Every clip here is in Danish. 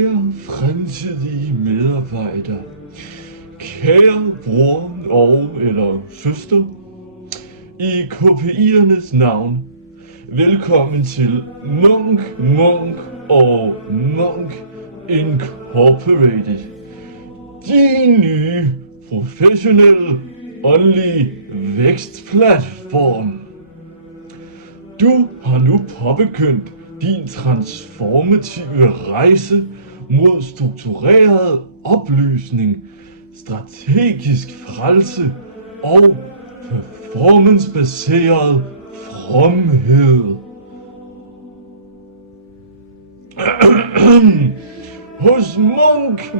Kære fremtidige medarbejdere, kære bror og eller søster, i KPI'ernes navn, velkommen til Munk og Munk Incorporated. Din nye professionelle åndelige vækstplatform. Du har nu påbegyndt din transformative rejse mod struktureret oplysning, strategisk frelse og performancebaseret fromhed. Hos Munk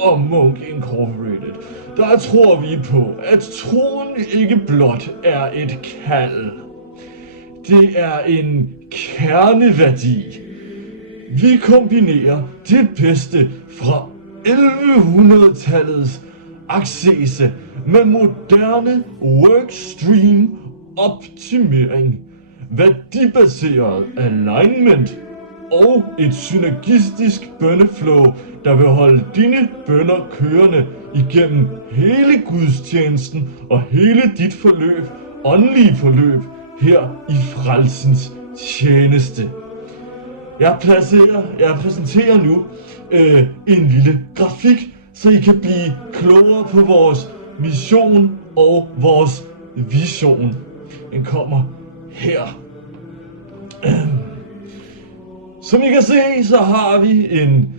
og Munk Incorporated, der tror vi på, at troen ikke blot er et kald. Det er en kerneværdi. Vi kombinerer det bedste fra 1100-tallets accese med moderne workstream optimering, værdibaseret alignment og et synergistisk bønneflow, der vil holde dine bønner kørende igennem hele gudstjenesten og hele dit forløb, åndelige forløb, her i frelsens tjeneste. Jeg præsenterer nu en lille grafik, så I kan blive klogere på vores mission og vores vision. Den kommer her. Som I kan se, så har vi en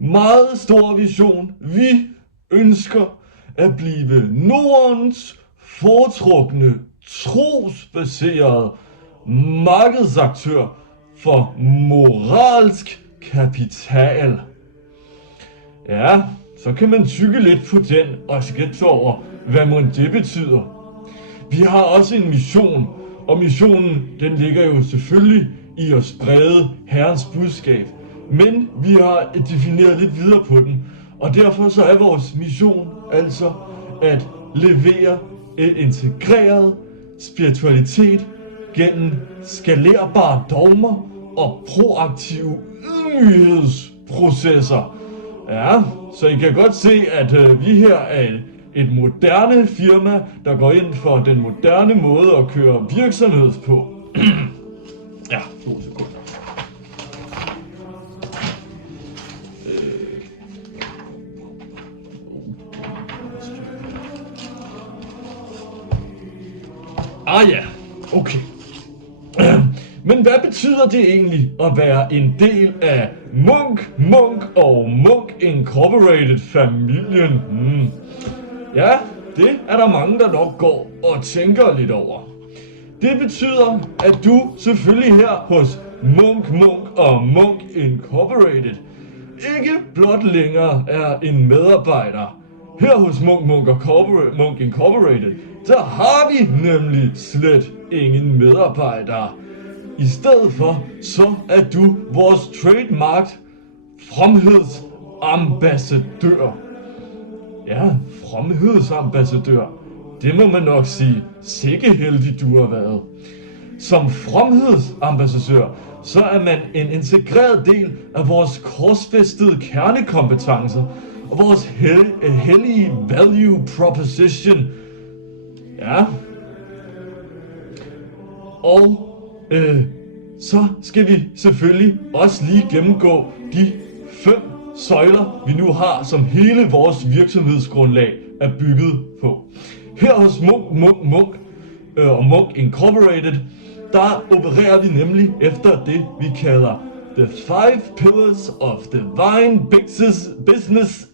meget stor vision. Vi ønsker at blive Nordens foretrukne trosbaseret markedsaktør for moralsk kapital. Ja, så kan man tykke lidt på den og skætte over, hvad mon det betyder. Vi har også en mission, og missionen den ligger jo selvfølgelig i at sprede Herrens budskab. Men vi har defineret lidt videre på den, og derfor så er vores mission altså at levere et integreret spiritualitet gennem skalerbare dogmer og proaktive ydmyghedsprocesser. Ja, så I kan godt se, at vi her er et moderne firma, der går ind for den moderne måde at køre virksomhed på. Ja, 2 sekunder. Ja, okay. Men hvad betyder det egentlig at være en del af Munk og Munk Incorporated familien? Ja, det er der mange, der nok går og tænker lidt over. Det betyder, at du selvfølgelig her hos Munk og Munk Incorporated ikke blot længere er en medarbejder. Her hos Munk Incorporated, der har vi nemlig slet ingen medarbejdere. I stedet for, så er du vores trademark fromhedsambassadør. Ja, fromhedsambassadør. Det må man nok sige. Sikke heldig du har været. Som fromhedsambassadør, så er man en integreret del af vores korsfæstede kernekompetencer og vores hellige value proposition. Ja. Og så skal vi selvfølgelig også lige gennemgå de 5 søjler, vi nu har, som hele vores virksomhedsgrundlag er bygget på. Her hos Munk og Munk Incorporated, der opererer vi nemlig efter det, vi kalder The 5 Pillars of Divine Business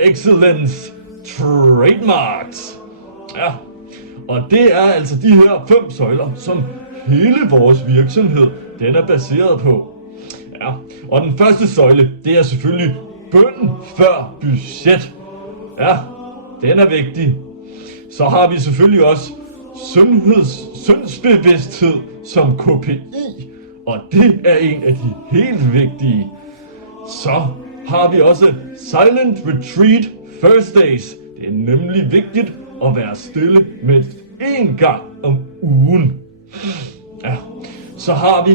Excellence Trademarks. Ja, og det er altså de her 5 søjler, som hele vores virksomhed, den er baseret på. Ja, og den første søjle, det er selvfølgelig bøn før budget. Ja, den er vigtig. Så har vi selvfølgelig også syndsbevidsthed som KPI, og det er en af de helt vigtige. Så har vi også Silent Retreat Thursdays. Det er nemlig vigtigt at være stille mindst 1 gang om ugen. Ja. Så har vi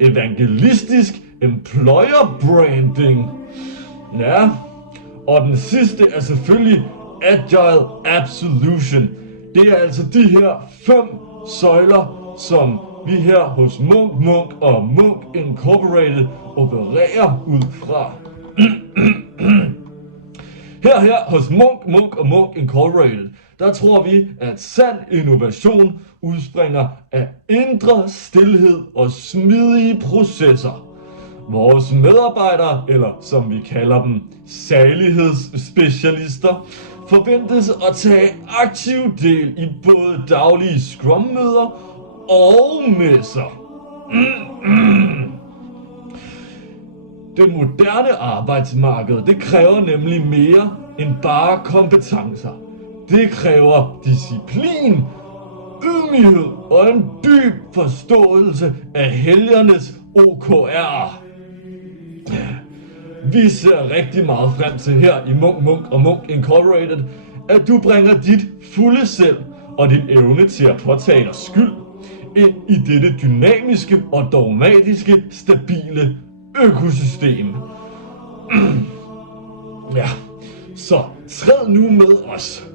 evangelistisk employer branding. Ja, og den sidste er selvfølgelig Agile Absolution. Det er altså de her 5 søjler, som vi her hos Munk og Munk Incorporated opererer ud fra. Her hos Munk og Munk Incorporated, der tror vi, at sand innovation udspringer af indre stilhed og smidige processer. Vores medarbejdere, eller som vi kalder dem, salighedsspecialister, forventes at tage aktiv del i både daglige scrum-møder og messer. Det moderne arbejdsmarked, det kræver nemlig mere end bare kompetencer. Det kræver disciplin, ydmyghed og en dyb forståelse af helgernes OKR. Vi ser rigtig meget frem til her i Munk og Munk Incorporated, at du bringer dit fulde selv og din evne til at påtage dig skyld ind i dette dynamiske og dogmatiske, stabile økosystem. Ja, så træd nu med os.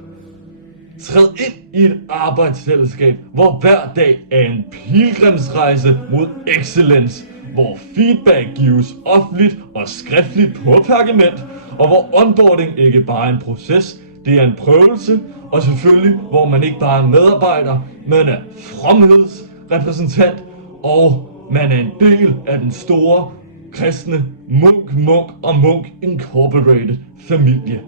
Træd ind i et arbejdsfællesskab, hvor hver dag er en pilgrimsrejse mod excellence, hvor feedback gives offentligt og skriftligt på pergament, og hvor onboarding ikke bare er en proces, det er en prøvelse, og selvfølgelig hvor man ikke bare er medarbejder, men er fromhedsrepræsentant, og man er en del af den store kristne Munk og Munk Incorporated familie.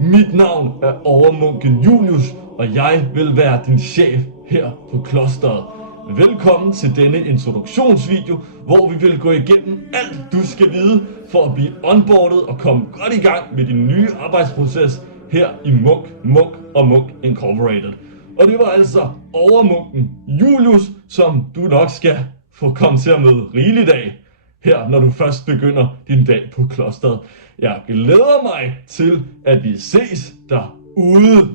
Mit navn er Overmunken Julius, og jeg vil være din chef her på klosteret. Velkommen til denne introduktionsvideo, hvor vi vil gå igennem alt du skal vide for at blive onboardet og komme godt i gang med din nye arbejdsproces her i Munk og Munk Incorporated. Og det var altså Overmunken Julius, som du nok skal få komme til at møde rigeligt af her, når du først begynder din dag på klosteret. Jeg glæder mig til, at vi ses derude.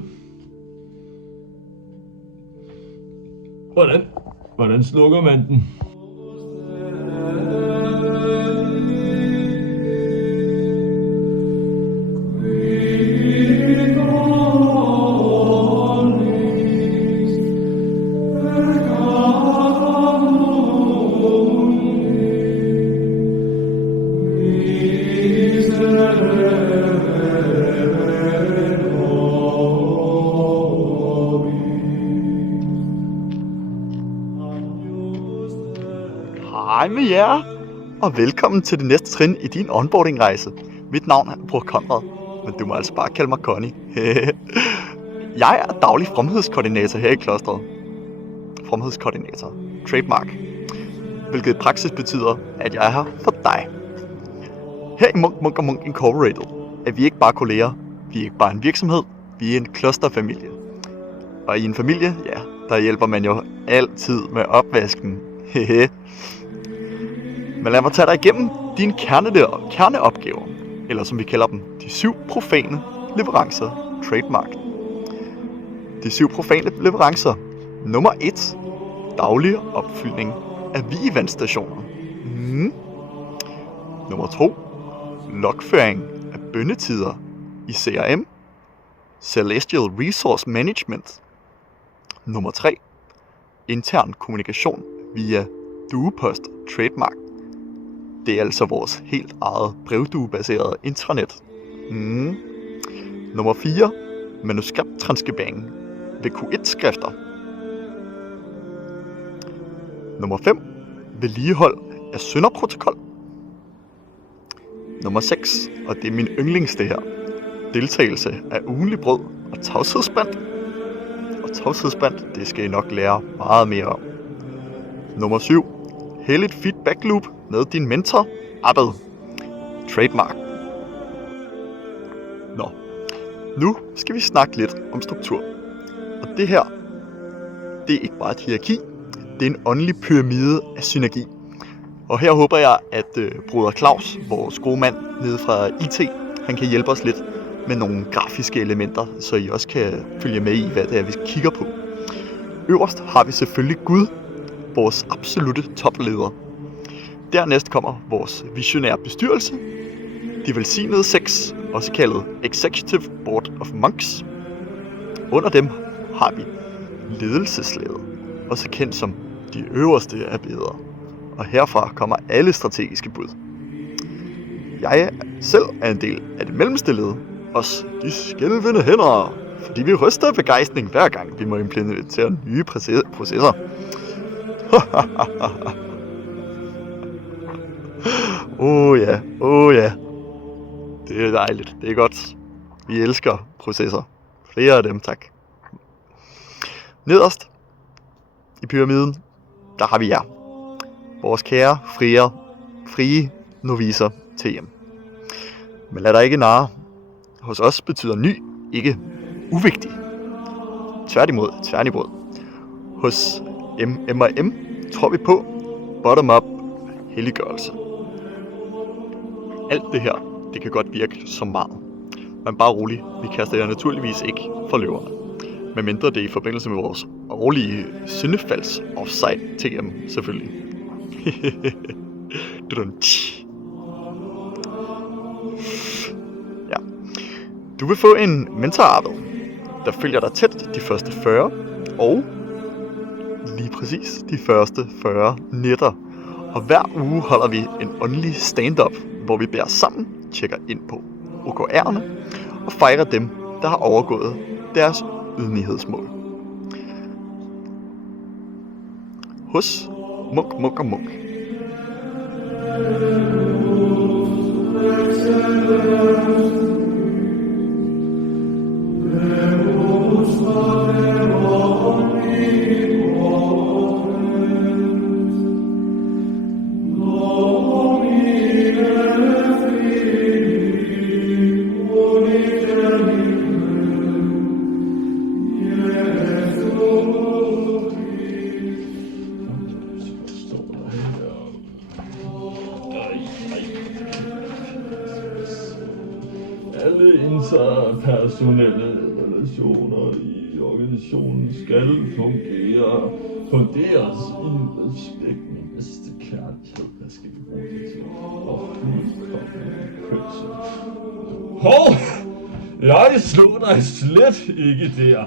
Hvordan slukker man den? Hej med jer, og velkommen til det næste trin i din onboarding-rejse. Mit navn er Bror Konrad, men du må altså bare kalde mig Connie. Jeg er daglig fromhedskoordinator her i klosteret. Fromhedskoordinator, trademark, hvilket i praksis betyder, at jeg er her for dig. Her i Munk og Munk Incorporated er vi ikke bare kolleger, vi er ikke bare en virksomhed, vi er en klosterfamilie. Og i en familie, ja, der hjælper man jo altid med opvasken. Men lad mig tage dig igennem dine kerneopgaver, eller som vi kalder dem, de 7 profane leverancer, trademark. De 7 profane leverancer. Nummer 1. Daglig opfyldning af vigevandsstationer. Nummer 2. Logføring af bønnetider i CRM, Celestial Resource Management. Nummer 3. Intern kommunikation via duepost, trademark. Det er altså vores helt eget brevduebaserede intranet. Nummer 4. Manuskripttranskribering ved Q1-skrifter. Nummer 5. Vedligehold af synderprotokol. Nummer 6, og det er min yndlings det her. Deltagelse af ugentlig brød og tavshedsbrint. Og tavshedsbrint, det skal I nok lære meget mere om. Nummer 7. Helligt feedback loop med din mentor, Abed. Trademark. Nå, nu skal vi snakke lidt om struktur. Og det her, det er ikke bare et hierarki, det er en åndelig pyramide af synergi. Og her håber jeg, at broder Claus, vores gode mand nede fra IT, han kan hjælpe os lidt med nogle grafiske elementer, så I også kan følge med i, hvad det er, vi kigger på. Øverst har vi selvfølgelig Gud. vores absolute topledere. Dernæst kommer vores visionære bestyrelse, de velsignede 6, også kaldet Executive Board of Monks. Under dem har vi ledelseslaget, også kendt som de øverste af bedre. Og herfra kommer alle strategiske bud. Jeg selv er en del af det mellemste led, også de skælvende hænder, fordi vi ryster af begejstring hver gang vi må implementere nye processer. Ja. Det er dejligt, det er godt. Vi elsker processer. Flere af dem, tak. Nederst i pyramiden, der har vi jer. Vores kære, frie novicer TM. Men lad dig ikke narre. Hos os betyder ny ikke uvigtig. Tværtimod. Hos M&M tror vi på bottom-up helliggørelse. Alt det her, det kan godt virke som meget. Men bare rolig, vi kaster jer naturligvis ikke for løverne. Medmindre det er i forbindelse med vores årlige syndefalds offsite TM selvfølgelig. Ja. Du vil få en mentorarbejde, der følger dig tæt de første 40 og lige præcis de første 40 nætter. Og hver uge holder vi en åndelig stand-up, hvor vi bærer sammen, tjekker ind på OKR'erne og fejrer dem, der har overgået deres ydmyghedsmål. Hos Munk og Munk. Alle interpersonelle relationer i organisationen skal fungere på deres i respekt, min bedste kærlighed. Hvad skal vi bruge det til? Og fuldkommen kønsel. Hov! Jeg slog dig slet ikke der.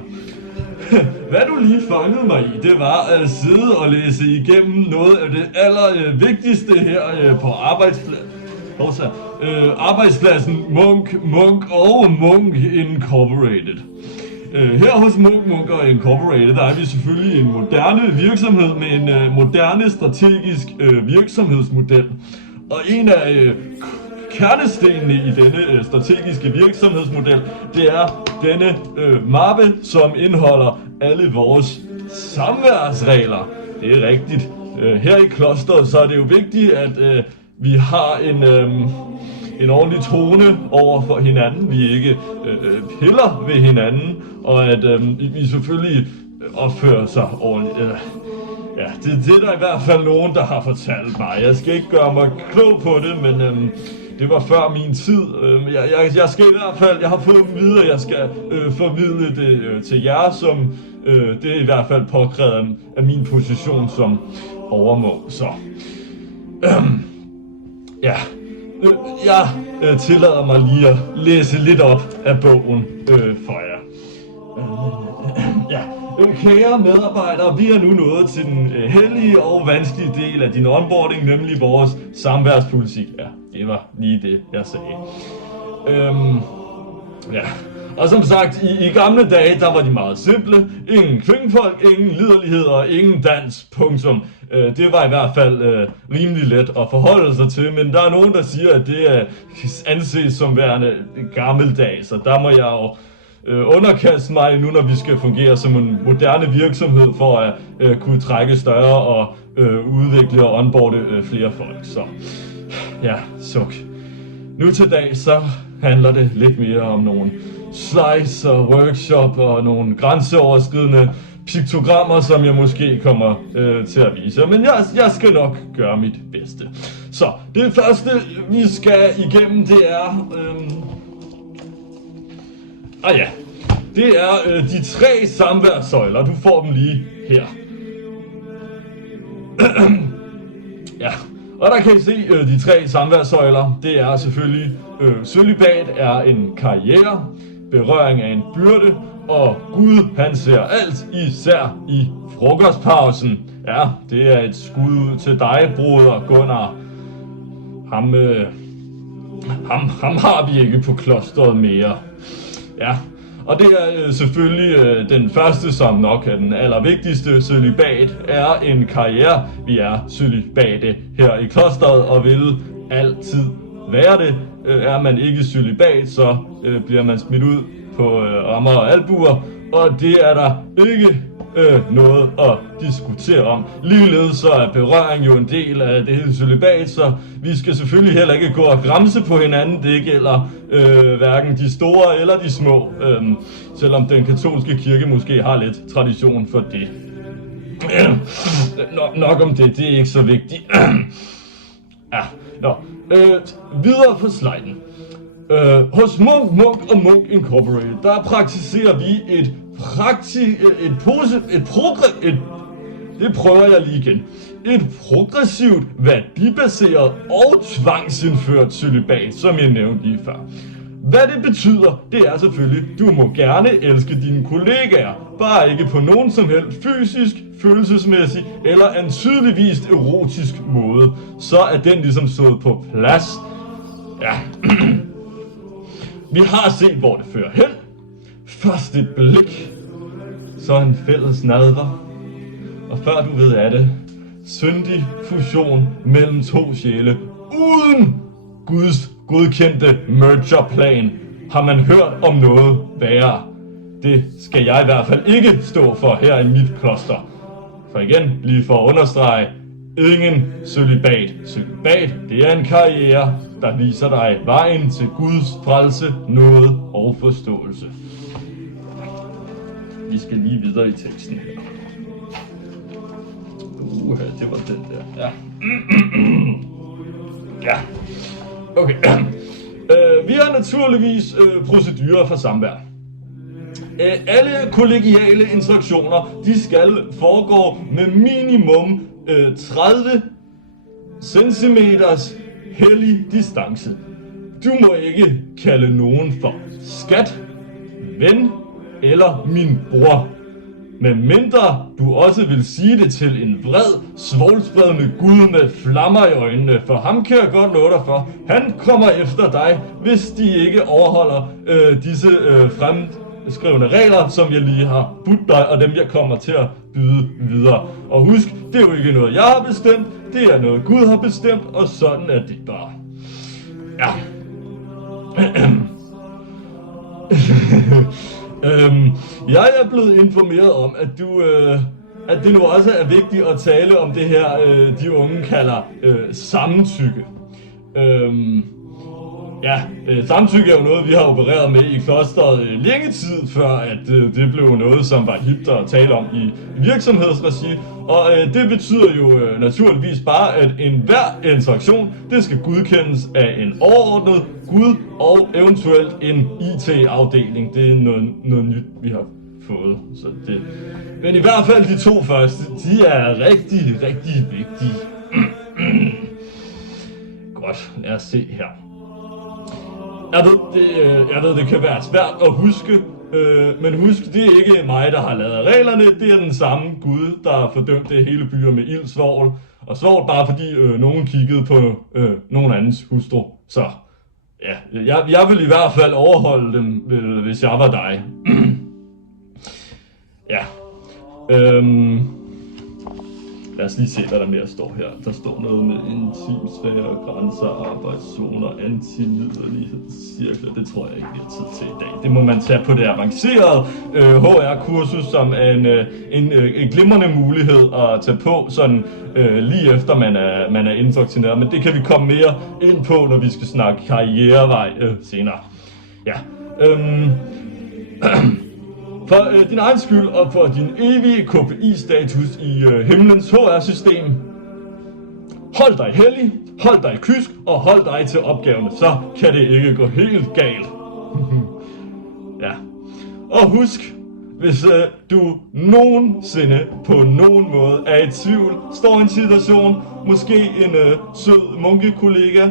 Hvad du lige fangede mig i, det var at sidde og læse igennem noget af det allervigtigste her på arbejdspladsen. Arbejdspladsen Munk og Munk Incorporated. Her hos Munk og Incorporated, der er vi selvfølgelig en moderne virksomhed med en moderne strategisk virksomhedsmodel. Og en af kernestenene i denne strategiske virksomhedsmodel, det er denne mappe, som indeholder alle vores samværsregler. Det er rigtigt. Her i klosteret, så er det jo vigtigt, at vi har en ordentlig tone over for hinanden, vi ikke piller ved hinanden, og at vi selvfølgelig opfører sig ordentligt. Ja, det er der i hvert fald nogen, der har fortalt mig. Jeg skal ikke gøre mig klog på det, men det var før min tid. Jeg skal i hvert fald, jeg har fået at vide, at jeg skal formidle det til jer, som det er i hvert fald påkrævet af min position som overmå. Så ja, jeg tillader mig lige at læse lidt op af bogen for jer. Ja, kære medarbejdere, vi er nu nået til den hellige og vanskelige del af din onboarding, nemlig vores samværspolitik. Ja, det var lige det, jeg sagde. Ja. Og som sagt, i gamle dage, der var de meget simple. Ingen kvingefolk, ingen liderlighed og ingen dans. Punktum. Det var i hvert fald rimelig let at forholde sig til, men der er nogen, der siger, at det anses som værende gammeldags, så der må jeg jo underkaste mig nu, når vi skal fungere som en moderne virksomhed for at kunne trække større og udvikle og onboarde flere folk. Så ja, suk. Nu til dag, så handler det lidt mere om nogle slides og workshop og nogle grænseoverskridende piktogrammer, som jeg måske kommer til at vise. Men jeg skal nok gøre mit bedste. Så det første, vi skal igennem, det er det er de 3 samværssøjler. Du får dem lige her. Og der kan I se de 3 samværssøjler. Det er selvfølgelig cølibat er en karriere, berøring er en byrde, og Gud han ser alt, især i frokostpausen. Ja, det er et skud ud til dig, broder Gunnar. Ham har vi ikke på klosteret mere. Ja, og det er selvfølgelig den første, som nok er den allervigtigste. Cølibat er en karriere. Vi er cølibate her i klosteret og vil altid være det. Er man ikke cølibat, så bliver man smidt ud på rammer og albuer, og det er der ikke noget at diskutere om. Ligeledes så er berøring jo en del af det hele cølibat, så vi skal selvfølgelig heller ikke gå og gramse på hinanden. Det nok hverken de store eller de små, selvom den katolske kirke måske har lidt tradition for det. Nok om det, det er ikke så vigtigt. Videre på sliden. Hos Munk og Munk Incorporated, der praktiserer vi et progressivt, værdibaseret og tvangsindført cølibat, som jeg nævnte lige før. Hvad det betyder, det er selvfølgelig, du må gerne elske dine kollegaer, bare ikke på nogen som helst fysisk, følelsesmæssig eller antydeligvis erotisk måde. Så er den ligesom stået på plads. Ja. Vi har set, hvor det fører hen. Først et blik, så en fælles nadver, og før du ved af det, syndig fusion mellem 2 sjæle, uden Guds godkendte mergerplan. Har man hørt om noget værre? Det skal jeg i hvert fald ikke stå for her i mit kloster. For igen, lige for at understrege, ingen cølibat. Cølibat, det er en karriere, der viser dig vejen til Guds frelse, nåde og forståelse. Vi skal lige videre i teksten her. Det var den der. Ja. Ja. Okay. Vi har naturligvis procedurer for samvær. Alle kollegiale interaktioner, de skal foregå med minimum 30 centimeters hellig distance. Du må ikke kalde nogen for skat, ven eller min bror. Men mindre du også vil sige det til en vred, svovlspredende Gud med flammer i øjnene, for ham kan jeg godt love dig for. Han kommer efter dig, hvis de ikke overholder disse fremskrevne regler, som jeg lige har budt dig, og dem jeg kommer til at byde videre. Og husk, det er jo ikke noget jeg har bestemt, det er noget Gud har bestemt, og sådan er det bare. Ja. Jeg er blevet informeret om, at det nu også er vigtigt at tale om det her, de unge kalder samtykke. Samtykke er jo noget, vi har opereret med i klosteret længe tid, før at det blev noget, som var hipt at tale om i virksomhedsregi. Og det betyder jo naturligvis bare, at enhver interaktion, det skal godkendes af en overordnet Gud og eventuelt en IT-afdeling. Det er noget nyt, vi har fået. Så det. Men i hvert fald de 2 første, de er rigtig, rigtig vigtige. Godt, lad os se her. Jeg ved, det kan være svært at huske, men husk, det er ikke mig, der har lavet reglerne. Det er den samme Gud, der fordømte hele byer med ild, svovl og svovl, bare fordi nogen kiggede på nogen andens hustru. Så ja, jeg vil i hvert fald overholde dem, hvis jeg var dig. Ja. Lad os lige se, hvad der mere står her. Der står noget med intimsfære, grænser, arbejdszoner, antiliderlighedscirkler. Det tror jeg ikke, vi har tid til i dag. Det må man tage på det avancerede HR-kursus, som er en glimrende mulighed at tage på, sådan lige efter man er indoktrineret. Men det kan vi komme mere ind på, når vi skal snakke karrierevej senere. Ja. For din egen skyld og for din evige KPI-status i himlens HR-system. Hold dig hellig, hold dig kysk og hold dig til opgaverne, så kan det ikke gå helt galt. Ja. Og husk, Hvis du nogensinde på nogen måde er i tvivl, står i en situation, måske en sød munkekollega,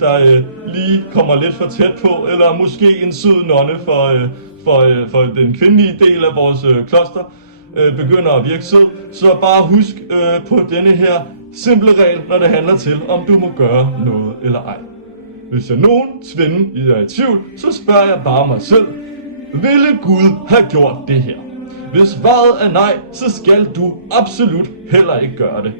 der lige kommer lidt for tæt på, eller måske en sød nonne for den kvindelige del af vores kloster, begynder at virke sød, så bare husk på denne her simple regel, når det handler til, om du må gøre noget eller ej. Hvis jeg nogensinde er i tvivl, så spørger jeg bare mig selv, ville Gud have gjort det her? Hvis svaret er nej, så skal du absolut heller ikke gøre det.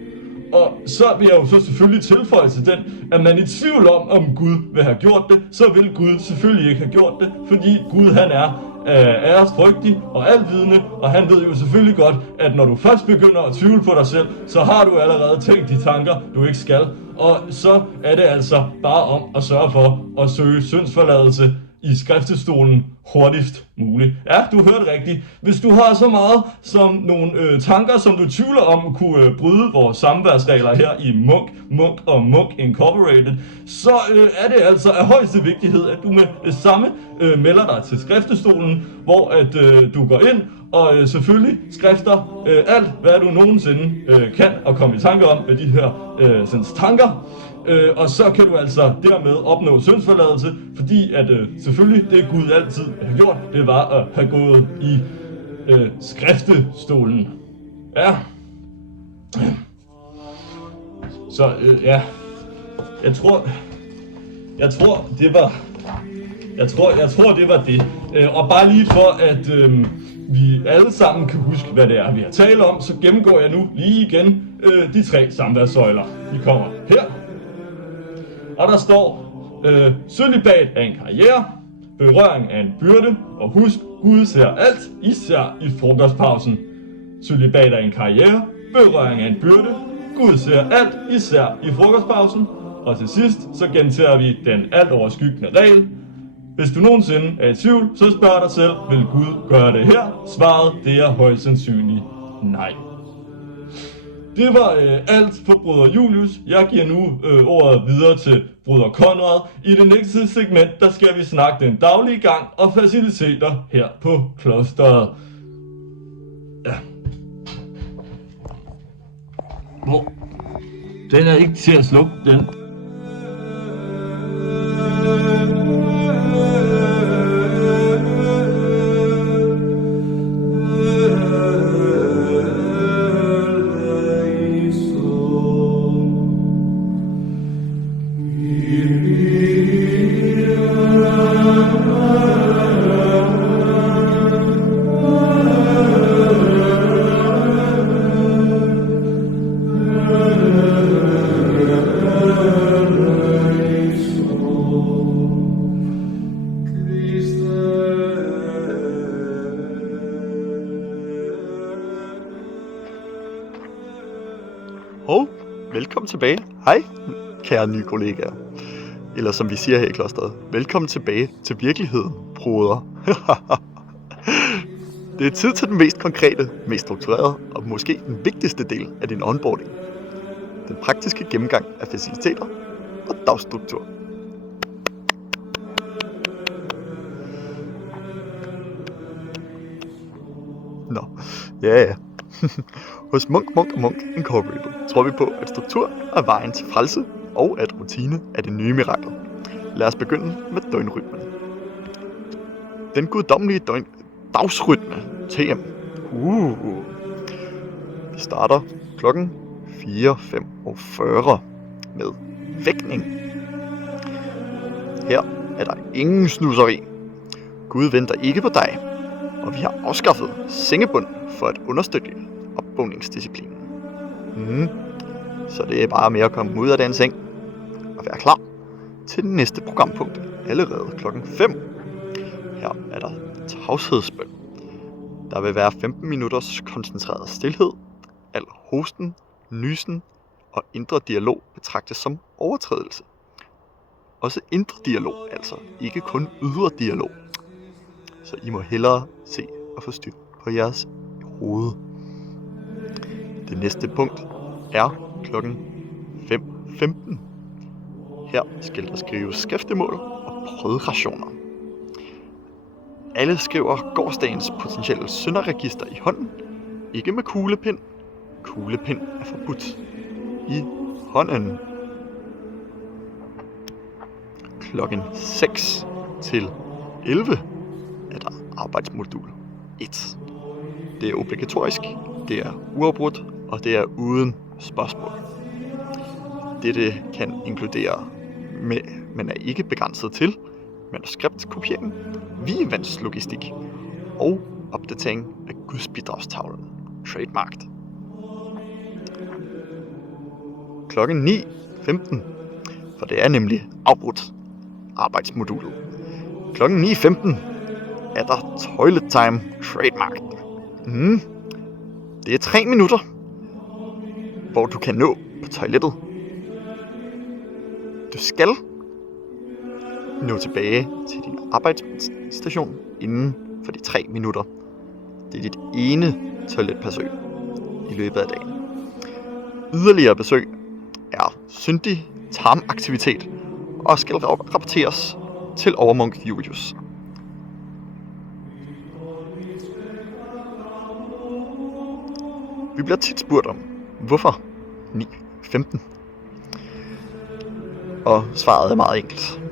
Og så vil jeg jo så selvfølgelig tilføje til den, at man er i tvivl om Gud vil have gjort det, så vil Gud selvfølgelig ikke have gjort det, fordi Gud han er æresfrygtig og alvidende, og han ved jo selvfølgelig godt, at når du først begynder at tvivle på dig selv, så har du allerede tænkt de tanker, du ikke skal, og så er det altså bare om at sørge for at søge syndsforladelse i skriftestolen hurtigst muligt. Ja, du hørte rigtigt. Hvis du har så meget som nogle tanker, som du tvivler om kunne bryde vores samværsregler her i Munk og Munk Incorporated, så er det altså af højeste vigtighed, at du med det samme melder dig til skriftestolen, hvor at du går ind og selvfølgelig skrifter alt, hvad du nogensinde kan og komme i tanke om med de her tanker. Og så kan du altså dermed opnå syndsforladelse, fordi at selvfølgelig det Gud altid har gjort, det var at have gået i skriftestolen. Ja. Så ja. Jeg tror det var det. Og bare lige for at vi alle sammen kan huske, hvad det er, vi har talt om, så gennemgår jeg nu lige igen de 3 samværssøjler. De kommer her. Og der står, cølibat er en karriere, berøring er en byrde, og husk, Gud ser alt, især i frokostpausen. Cølibat er en karriere, berøring er en byrde, Gud ser alt, især i frokostpausen. Og til sidst, så gentager vi den alt overskyggende regel. Hvis du nogensinde er i tvivl, så spørg dig selv, vil Gud gøre det her? Svaret, det er højst sandsynligt nej. Det var alt for Broder Julius. Jeg giver nu ordet videre til Broder Konrad. I det næste segment, der skal vi snakke den daglige gang og faciliteter her på klosteret. Ja. Den er ikke til at slukke, den. Velkommen tilbage. Hej, kære nye kollegaer. Eller som vi siger her i klosteret, velkommen tilbage til virkeligheden, broder. Det er tid til den mest konkrete, mest strukturerede og måske den vigtigste del af din onboarding. Den praktiske gennemgang af faciliteter og dagsstruktur. Nå, ja. Hos Munk Incorporated tror vi på, at struktur er vejen til frelse, og at rutine er det nye mirakel. Lad os begynde med døgnrytmen. Den guddommelige dagsrytme, TM. Vi starter klokken 4:45 med vækning. Her er der ingen snuseri. Gud venter ikke på dig, og vi har afskaffet sengebund for at understøtte opvågningsdisciplinen. Så det er bare med at komme ud af den seng og være klar til det næste programpunkt allerede klokken 5. Her er der tavshedsbøn. Der vil være 15 minutters koncentreret stilhed. Al hosten, nysen og indre dialog betragtes som overtrædelse. Også indre dialog, altså ikke kun ydre dialog. Så I må hellere se og få styr på jeres hoved. Det næste punkt er klokken 5:15. Her skal der skrives skriftemål og brødrationer. Alle skriver gårsdagens potentielle synderregister i hånden, ikke med kuglepind. Kuglepind er forbudt. I hånden. Klokken 6 til 11 er der arbejdsmodul 1. Det er obligatorisk, det er uafbrudt, og det er uden spørgsmål. Dette kan inkludere, men er ikke begrænset til, manuskriptkopiering, vigevandslogistik og opdatering af gudsbidragstavlen, trademarked. Klokken 9.15, for det er nemlig afbrudt arbejdsmodulet. Klokken 9.15 er der toilet time, trademarked. Det er 3 minutter, hvor du kan nå på toilettet. Du skal nå tilbage til din arbejdsstation inden for de 3 minutter. Det er dit ene toiletbesøg i løbet af dagen. Yderligere besøg er syndig tarmaktivitet og skal rapporteres til overmunk Julius. Vi bliver tit spurgt om, hvorfor 9.15? Og svaret er meget enkelt.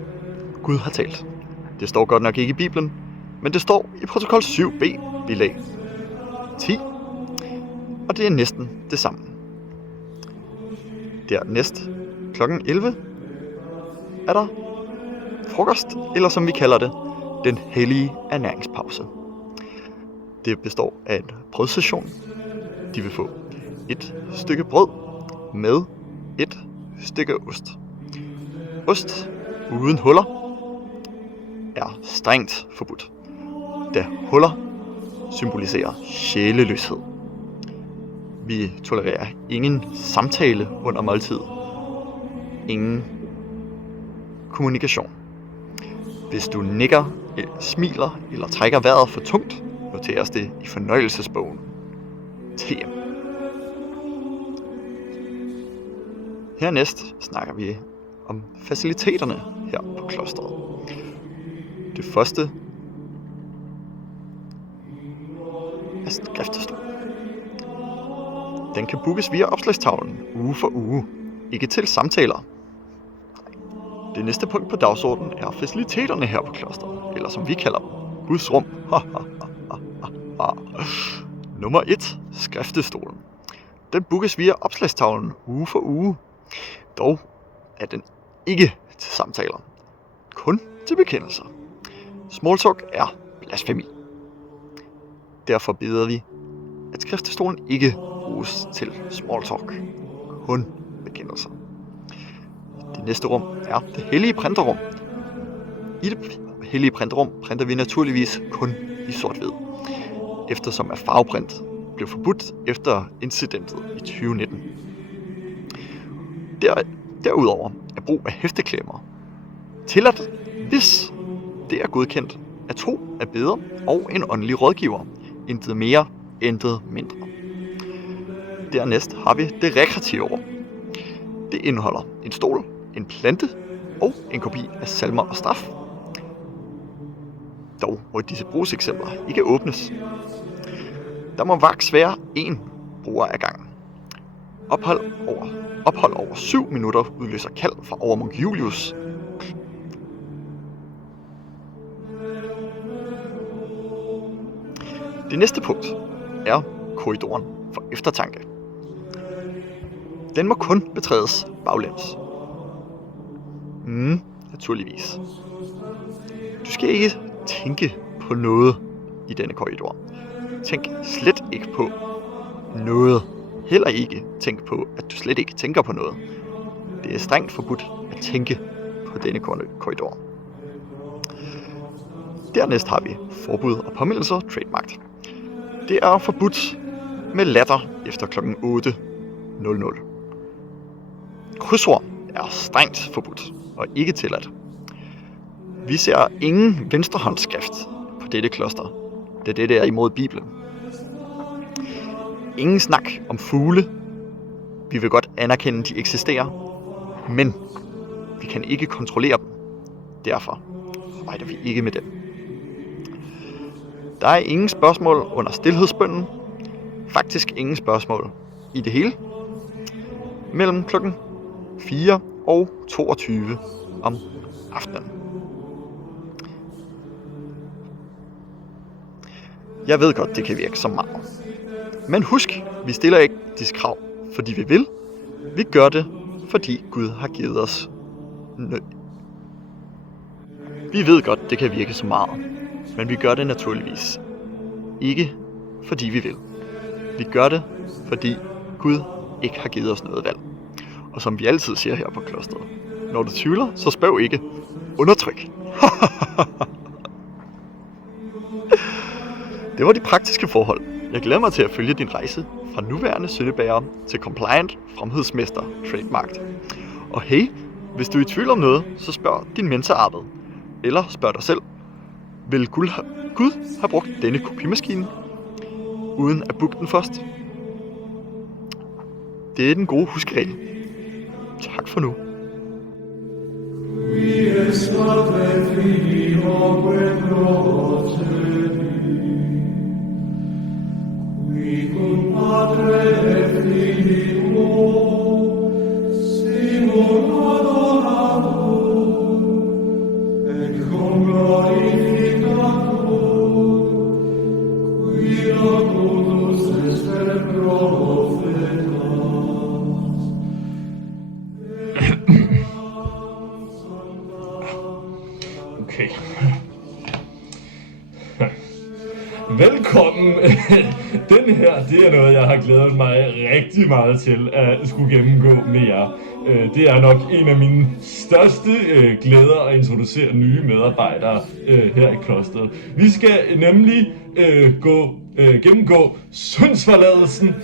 Gud har talt. Det står godt nok ikke i Bibelen, men det står i protokol 7b, bilag 10, og det er næsten det samme. Dernæst klokken 11 er der frokost, eller som vi kalder det, den hellige ernæringspause. Det består af en brødsession. De vil få et stykke brød med et stykke ost. Ost uden huller er strengt forbudt, da huller symboliserer sjæleløshed. Vi tolererer ingen samtale under måltid. Ingen kommunikation. Hvis du nikker, smiler eller trækker vejret for tungt, noteres det i fornøjelsesbogen. TM. Hernæst snakker vi om faciliteterne her på klosteret. Det første er skriftestolen. Den kan bookes via opslagstavlen uge for uge, ikke til samtaler. Det næste punkt på dagsordenen er faciliteterne her på klosteret, eller som vi kalder dem, Guds rum. Nummer 1, skriftestolen. Den bookes via opslagstavlen uge for uge. Dog er den ikke til samtaler, kun til bekendelser. Smalltalk er blasfemi. Derfor beder vi, at skriftestolen ikke bruges til smalltalk, kun bekendelser. Det næste rum er det hellige printerrum. I det hellige printerrum printer vi naturligvis kun i sort-hvid, eftersom at farveprint blev forbudt efter incidentet i 2019. Derudover er brug af hæfteklemmer tilladt, hvis det er godkendt af 2 af beder og en åndelig rådgiver. Intet mere, intet mindre. Dernæst har vi det rekreative rum. Det indeholder en stol, en plante og en kopi af salmer og straf. Dog må disse brugseksempler ikke åbnes. Der må vaks være 1 bruger ad gangen. Ophold over 7 minutter udløser kald fra overmunk Julius. Det næste punkt er korridoren for eftertanke. Den må kun betrædes baglæns. Naturligvis. Du skal ikke tænke på noget i denne korridor. Tænk slet ikke på noget. Heller ikke tænk på, at du slet ikke tænker på noget. Det er strengt forbudt at tænke på denne korridor. Dernæst har vi forbud og påmindelser, trademarked. Det er forbudt med latter efter kl. 8.00. Krydsord er strengt forbudt og ikke tilladt. Vi ser ingen venstrehåndsskrift på dette kloster, da dette er imod Bibelen. Ingen snak om fugle. Vi vil godt anerkende, at de eksisterer, men vi kan ikke kontrollere dem. Derfor arbejder vi ikke med dem. Der er ingen spørgsmål under stilhedsbønnen. Faktisk ingen spørgsmål i det hele. Mellem klokken 4 og 22 om aftenen. Jeg ved godt, det kan virke som meget. Men husk, vi stiller ikke disse krav, fordi vi vil. Vi gør det, fordi Gud har givet os nød. Vi ved godt, det kan virke så meget, men vi gør det naturligvis ikke, fordi vi vil. Vi gør det, fordi Gud ikke har givet os noget valg. Og som vi altid siger her på klosteret, når du tvivler, så spørg ikke. Undertryk. Det var de praktiske forhold. Jeg glæder mig til at følge din rejse fra nuværende syndebærer til compliant fremhedsmester trademarked. Og hey, hvis du er i tvivl om noget, så spørg din mentor Arvid. Eller spørg dig selv, vil Gud have brugt denne kopimaskine, uden at booke den først? Det er den gode huskeregel. Tak for nu. Okay. Velkommen. Den her, det er noget, jeg har glædet mig rigtig meget til at skulle gennemgå med jer. Det er nok en af mine største glæder at introducere nye medarbejdere her i klosteret. Vi skal nemlig gennemgå syndsforladelsen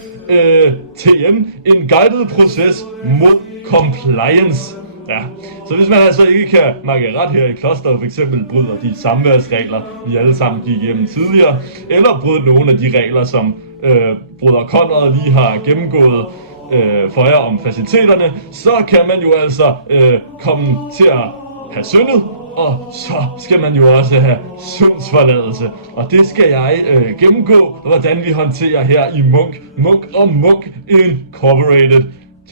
TM, en guided proces mod compliance. Ja, så hvis man altså ikke kan makke ret her i klosteret, for eksempel bryder de samværsregler, vi alle sammen gik igennem tidligere, eller bryder nogle af de regler, som Broder Konrad lige har gennemgået for jer om faciliteterne, så kan man jo altså komme til at have syndet, og så skal man jo også have syndsforladelse. Og det skal jeg gennemgå, hvordan vi håndterer her i Munk og Munk Incorporated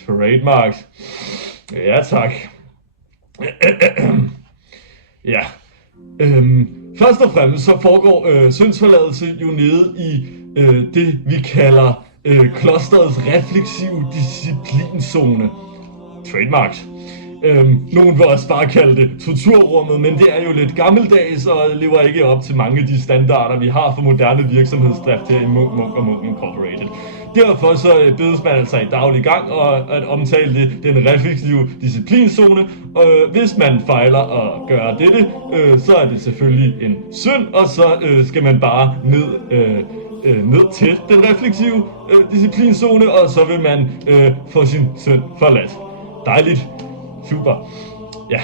Trademarks. Ja, tak. Ja. Først og fremmest så foregår syndsforladelse jo nede i det, vi kalder klosterets refleksive disciplinsone. Trademarks. Nogen vil også bare kalde det torturrummet, men det er jo lidt gammeldags og lever ikke op til mange af de standarder, vi har for moderne virksomhedsdrift her i Munk og Munk Incorporated. Derfor så bedes man altså i daglig gang og at omtale det, den refleksive disciplinsone. Hvis man fejler at gøre dette, så er det selvfølgelig en synd, og så skal man bare ned til den refleksive disciplinsone, og så vil man få sin synd forladt. Dejligt. Super. Ja.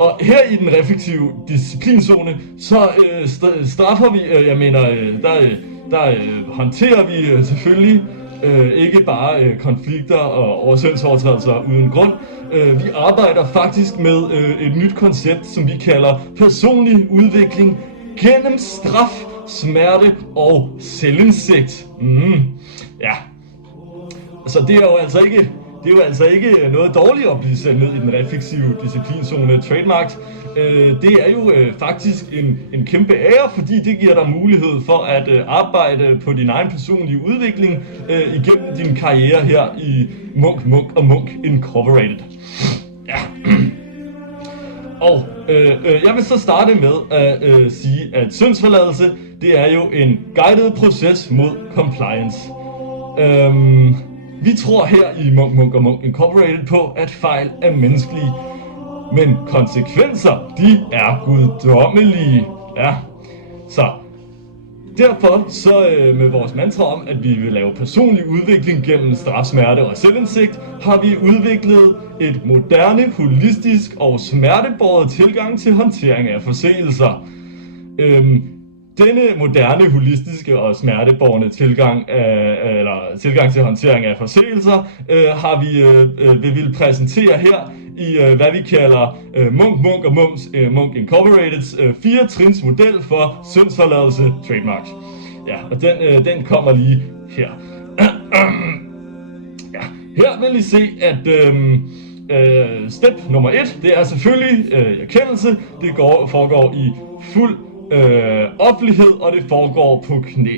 Og her i den refleksive disciplinsone, så straffer vi, der håndterer vi selvfølgelig ikke bare konflikter og oversynsovertrædelser uden grund. Vi arbejder faktisk med et nyt koncept, som vi kalder personlig udvikling gennem straf, smerte og selvindsigt. Ja. Så det er jo altså ikke noget dårligt at blive sendt ned i den refleksive disciplinsone trademarked. Det er jo faktisk en kæmpe ære, fordi det giver dig mulighed for at arbejde på din egen personlige udvikling igennem din karriere her i Munk og Munk Incorporated. Ja. Og jeg vil så starte med at sige, at syndsforladelse, det er jo en guided proces mod compliance. Vi tror her i Munk og Munk Incorporated på, at fejl er menneskelige, men konsekvenser, de er guddommelige. Ja, så derfor så med vores mantra om, at vi vil lave personlig udvikling gennem straf, smerte og selvindsigt, har vi udviklet et moderne, holistisk og smertebåret tilgang til håndtering af forseelser. Denne moderne, holistiske og smertebårne tilgang til håndtering af forseelser vil vi præsentere her i hvad vi kalder Munk og Munk Incorporateds 4-trins model for syndsforladelse trademarks. Ja, og den kommer lige her. Ja, her vil I se, at step nummer 1, det er selvfølgelig erkendelse. Det foregår i fuld offentlighed, og det foregår på knæ.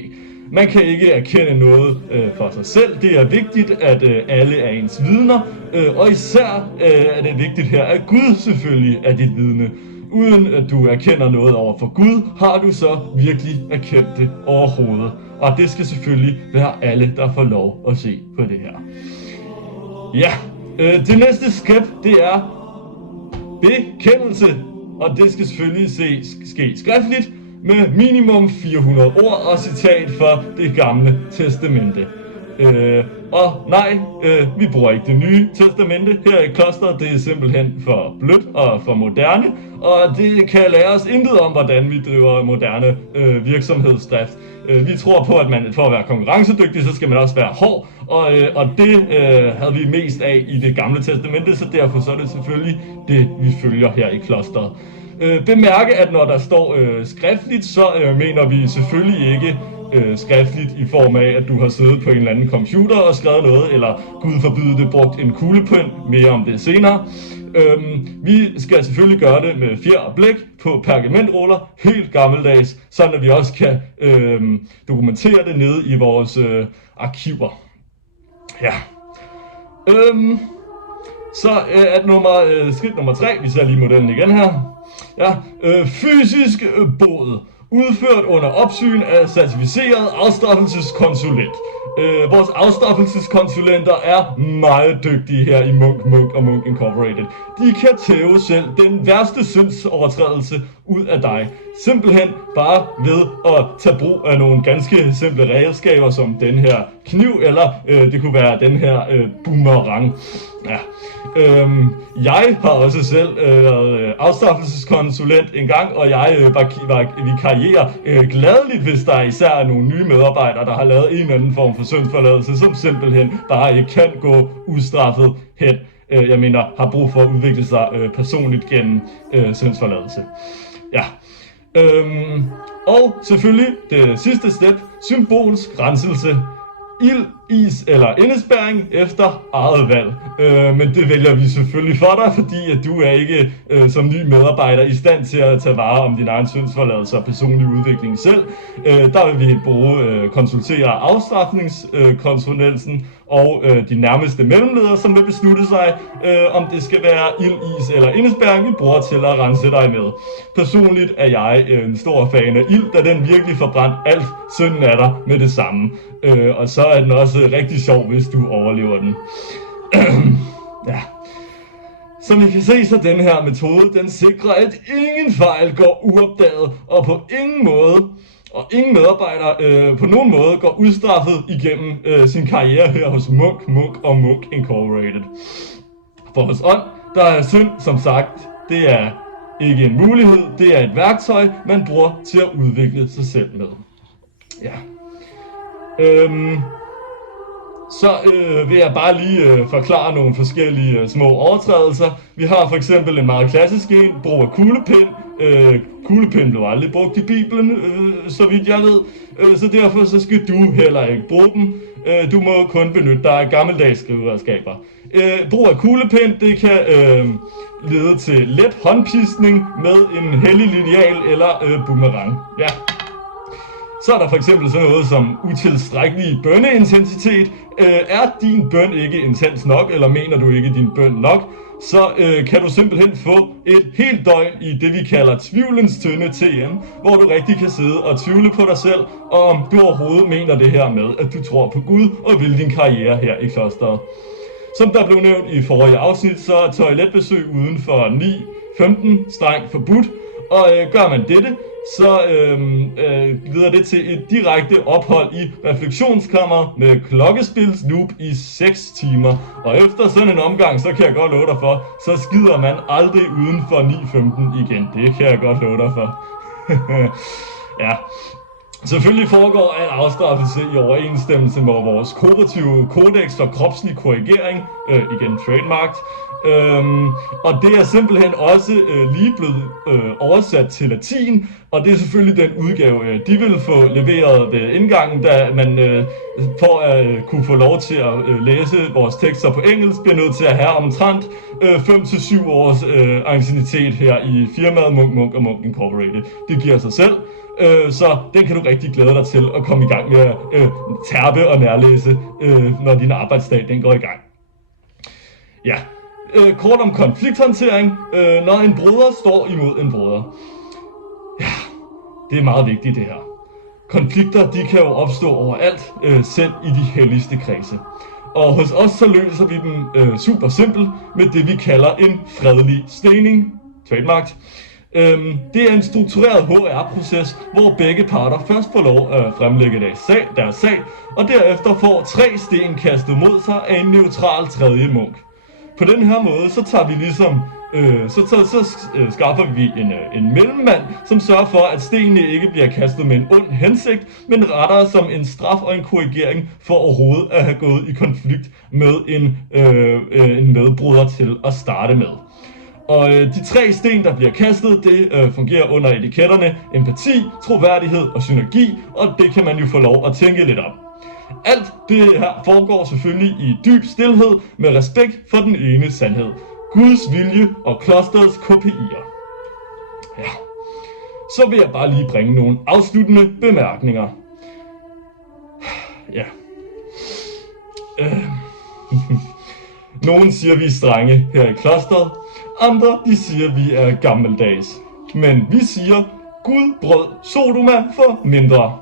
Man kan ikke erkende noget for sig selv. Det er vigtigt, at alle er ens vidner, og især er det vigtigt her, at Gud selvfølgelig er dit vidne. Uden at du erkender noget over for Gud, har du så virkelig erkendt det overhovedet. Og det skal selvfølgelig være alle, der får lov at se på det her. Ja, det næste step, det er bekendelse, og det skal selvfølgelig ske skriftligt med minimum 400 ord og citat fra det gamle testamente. Og nej, vi bruger ikke det nye testamente her i klosteret. Det er simpelthen for blødt og for moderne, og det kan lære os intet om, hvordan vi driver moderne virksomhedsdrift. Vi tror på, at man for at være konkurrencedygtig, så skal man også være hård, og det havde vi mest af i det gamle testamente, så derfor så er det selvfølgelig det, vi følger her i klosteret. Bemærke, at når der står skriftligt, så mener vi selvfølgelig ikke skriftligt i form af, at du har siddet på en eller anden computer og skrevet noget, eller Gud forbyde det, brugt en kuglepen, mere om det senere. Vi skal selvfølgelig gøre det med fjer og blæk på pergamentruller, helt gammeldags, sådan at vi også kan dokumentere det nede i vores arkiver. Ja. Så er skridt nummer 3, vi ser lige modellen igen her. Ja, fysisk bod, udført under opsyn af certificeret afstraffelseskonsulent. Vores afstraffelseskonsulenter er meget dygtige her i Munk og Munk Incorporated. De kan tæve selv den værste syndsovertrædelse ud af dig. Simpelthen bare ved at tage brug af nogle ganske simple redskaber som den her kniv, eller det kunne være den her boomerang. Ja. Jeg har også selv været afstraffelseskonsulent en gang, og jeg vikarierer gladeligt, hvis der især er nogle nye medarbejdere, der har lavet en eller anden form for syndsforladelse, som simpelthen bare ikke kan gå ustraffet hen. Jeg mener, har brug for at udvikle sig personligt gennem syndsforladelse. Ja. Og selvfølgelig det sidste step, symbolsk renselse. Ild, is eller indespærring efter eget valg. Men det vælger vi selvfølgelig for dig, fordi at du er ikke som ny medarbejder i stand til at tage vare om din egen syndsforladelse og personlig udvikling selv. Der vil vi konsultere afstraffningskonsulenten og de nærmeste mellemledere, som vil beslutte sig, om det skal være ild, is eller indespærring, vi bruger til at rense dig med. Personligt er jeg en stor fan af ild, da den virkelig får brændt alt synden af dig med det samme. Og så er den også rigtig sjov, hvis du overlever den. Ja. Som I kan se, så den her metode, den sikrer, at ingen fejl går uopdaget, og på ingen måde, og ingen medarbejder på nogen måde går udstraffet igennem sin karriere her hos Munk og Munk Incorporated. For hos ånd, der er synd, som sagt, det er ikke en mulighed, det er et værktøj, man bruger til at udvikle sig selv med. Ja. Så vil jeg bare lige forklare nogle forskellige små overtrædelser. Vi har for eksempel en meget klassisk en, brug af kuglepen. Kuglepen blev aldrig brugt i Bibelen, så vidt jeg ved. Så derfor så skal du heller ikke bruge dem. Du må kun benytte dig af gammeldags skriveredskaber. Brug af kuglepen, det kan lede til let håndpiskning med en hellig lineal eller boomerang. Ja. Så er der for eksempel sådan noget som utilstrækkelig bønneintensitet. Er din bøn ikke intens nok, eller mener du ikke din bøn nok, så kan du simpelthen få et helt døgn i det, vi kalder tvivlens tynde TM, hvor du rigtig kan sidde og tvivle på dig selv, og om du overhovedet mener det her med, at du tror på Gud og vil din karriere her i klosteret. Som der blev nævnt i forrige afsnit, så er toiletbesøg uden for 9-15 strengt forbudt, og gør man dette, så leder det til et direkte ophold i refleksionskammer med klokkespilsloop i 6 timer. Og efter sådan en omgang, så kan jeg godt love dig for, så skider man aldrig uden for 9.15 igen. Det kan jeg godt love dig for. Ja. Selvfølgelig foregår al afstraffelse i overensstemmelse med vores kooperative kodex for kropslig korrigering, igen trademarked, og det er simpelthen også lige blevet oversat til latin, og det er selvfølgelig den udgave, de vil få leveret ved indgangen, da man for at kunne få lov til at læse vores tekster på engelsk, bliver nødt til at have omtrent 5-7 års anciennitet her i firmaet Munk & Munk Incorporated. Det giver sig selv. Så den kan du rigtig glæde dig til at komme i gang med at terpe og nærlæse, når din arbejdsdag den går i gang. Ja, kort om konflikthåndtering. Når en broder står imod en broder. Ja, det er meget vigtigt det her. Konflikter, de kan jo opstå overalt, selv i de helligste kredse. Og hos os så løser vi dem super simpelt med det vi kalder en fredelig stening. Trademarked. Det er en struktureret HR-proces, hvor begge parter først får lov at fremlægge deres sag, og derefter får 3 sten kastet mod sig af en neutral tredje munk. På den her måde, så tager vi ligesom, skaffer vi en mellemmand, som sørger for, at stenene ikke bliver kastet med en ond hensigt, men rettere som en straf og en korrigering for overhovedet at have gået i konflikt med en medbruder til at starte med. Og de 3 sten, der bliver kastet, det fungerer under etiketterne empati, troværdighed og synergi, og det kan man jo få lov at tænke lidt om. Alt det her foregår selvfølgelig i dyb stilhed med respekt for den ene sandhed. Guds vilje og klosterets KPI'er. Ja. Så vil jeg bare lige bringe nogle afsluttende bemærkninger. Ja. Nogen siger, vi er strenge her i klosteret. Andre, de siger, vi er gammeldags. Men vi siger, Gud brød Sodoma for mindre.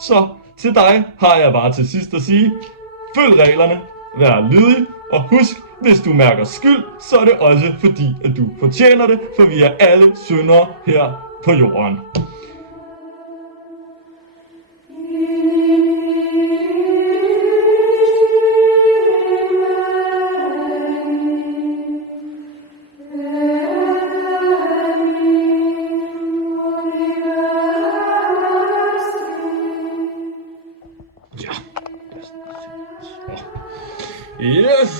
Så til dig har jeg bare til sidst at sige, følg reglerne, vær lydig, og husk, hvis du mærker skyld, så er det også fordi, at du fortjener det, for vi er alle syndere her på jorden. Yes,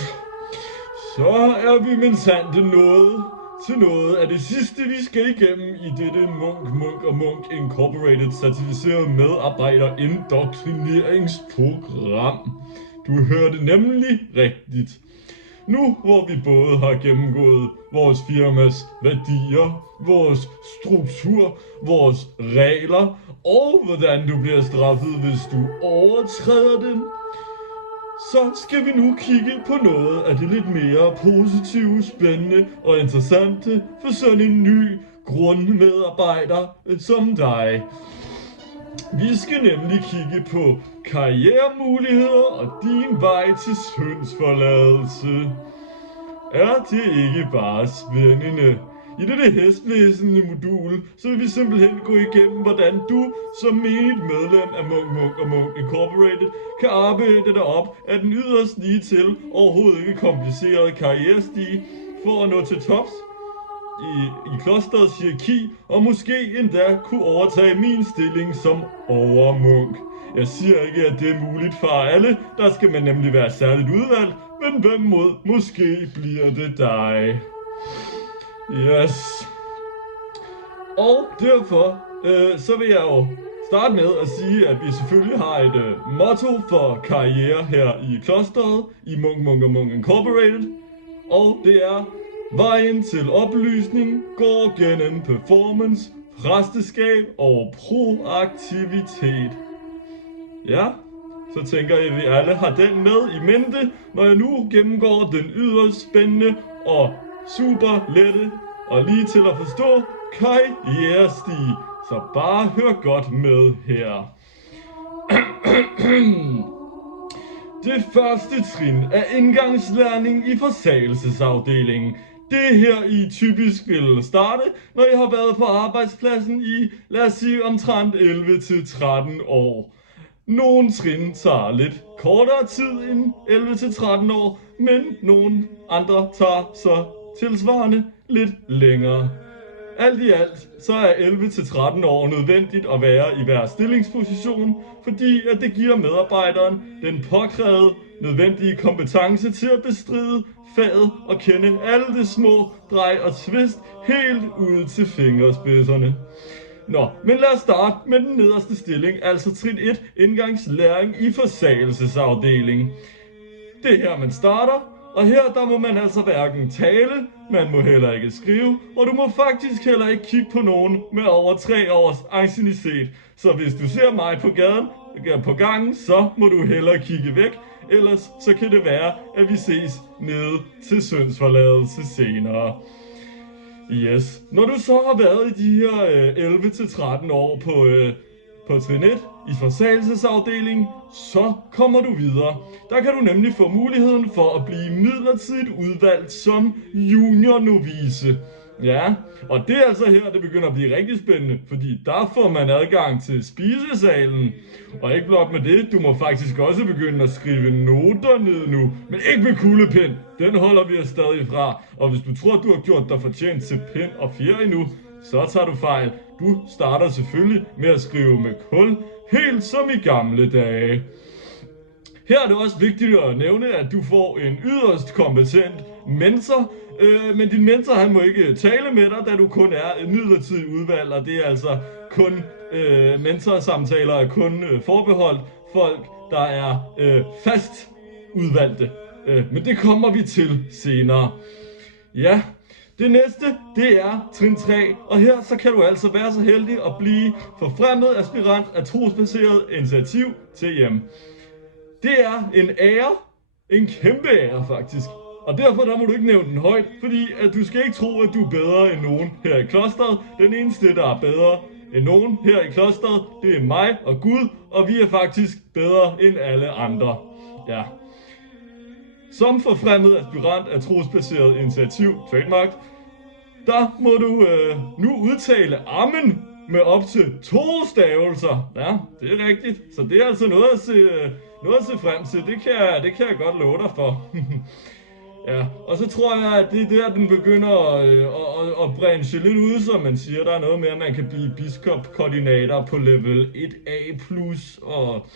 så er vi mindsante nået til noget af det sidste, vi skal igennem i dette Munk & Incorporated certificeret medarbejder indoktrineringsprogram. Du hørte nemlig rigtigt. Nu hvor vi både har gennemgået vores firmas værdier, vores struktur, vores regler og hvordan du bliver straffet, hvis du overtræder dem, så skal vi nu kigge på noget af det lidt mere positive, spændende og interessante for sådan en ny grundmedarbejder som dig. Vi skal nemlig kigge på karrieremuligheder og din vej til syndsforladelse. Er det ikke bare spændende? I dette hestlæsende modul, så vil vi simpelthen gå igennem, hvordan du som menigt medlem af Munk & Incorporated kan arbejde dig op af den yderst lige til overhovedet ikke komplicerede karrierestige for at nå til tops i klosterets hierarki, og måske endda kunne overtage min stilling som overmunk. Jeg siger ikke, at det er muligt for alle, der skal man nemlig være særligt udvalgt, men hvem mod, måske bliver det dig. Yes. Og derfor, så vil jeg jo starte med at sige, at vi selvfølgelig har et motto for karriere her i klosteret, i Munk & Incorporated. Og det er, vejen til oplysning går gennem performance, præsteskab og proaktivitet. Ja, så tænker jeg, at vi alle har den med i mente, når jeg nu gennemgår den yderst spændende og super lette og lige til at forstå karrierestige. Så bare hør godt med her. Det første trin er indgangslæring i forsagelsesafdelingen. Det her I typisk vil starte, når I har været på arbejdspladsen i, lad os sige, omtrent 11-13 år. Nogle trin tager lidt kortere tid end 11-13 år, men nogle andre tager så tilsvarende lidt længere. Alt i alt, så er 11-13 år nødvendigt at være i hver stillingsposition, fordi at det giver medarbejderen den påkrævede nødvendige kompetence til at bestride faget og kende alle de små drej og twist helt ud til fingerspidserne. Nå, men lad os starte med den nederste stilling, altså trin 1, indgangslæring i forsagelsesafdeling. Det er her man starter, og her der må man altså hverken tale, man må heller ikke skrive, og du må faktisk heller ikke kigge på nogen med over 3 års anciennitet. Så hvis du ser mig på gaden, på gangen, så må du hellere kigge væk, ellers så kan det være, at vi ses nede til syndsforladelse senere. Yes. Når du så har været i de her 11-13 år på trin 1 i forsagelsesafdelingen, så kommer du videre. Der kan du nemlig få muligheden for at blive midlertidigt udvalgt som juniornovice. Ja, og det er altså her, det begynder at blive rigtig spændende, fordi der får man adgang til spisesalen. Og ikke blot med det, du må faktisk også begynde at skrive noter ned nu, men ikke med kuglepind. Den holder vi os stadig fra. Og hvis du tror, du har gjort dig fortjent til pind og fjer endnu, så tager du fejl. Du starter selvfølgelig med at skrive med kul, helt som i gamle dage. Her er det også vigtigt at nævne, at du får en yderst kompetent mentor, men din mentor han må ikke tale med dig, da du kun er midlertidigt udvalgt, og det er altså kun mentorsamtaler er kun forbeholdt folk, der er fast udvalgte. Men det kommer vi til senere. Ja, det næste, det er trin 3, og her så kan du altså være så heldig at blive forfremmet aspirant af trosbaseret initiativ til hjem. Det er en ære, en kæmpe ære faktisk. Og derfor der må du ikke nævne den højt, fordi at du skal ikke tro, at du er bedre end nogen her i klosteret. Den eneste, der er bedre end nogen her i klosteret, det er mig og Gud, og vi er faktisk bedre end alle andre. Ja. Som forfremmet aspirant af trosbaseret initiativ, trademark, der må du nu udtale amen med op til 2 stavelser. Ja, det er rigtigt. Så det er altså noget at se frem til. Det kan jeg godt love dig for. Ja, og så tror jeg, at det er der, den begynder at branche lidt ud, som man siger. Der er noget med, at man kan blive biskopkoordinator på level 1A+, og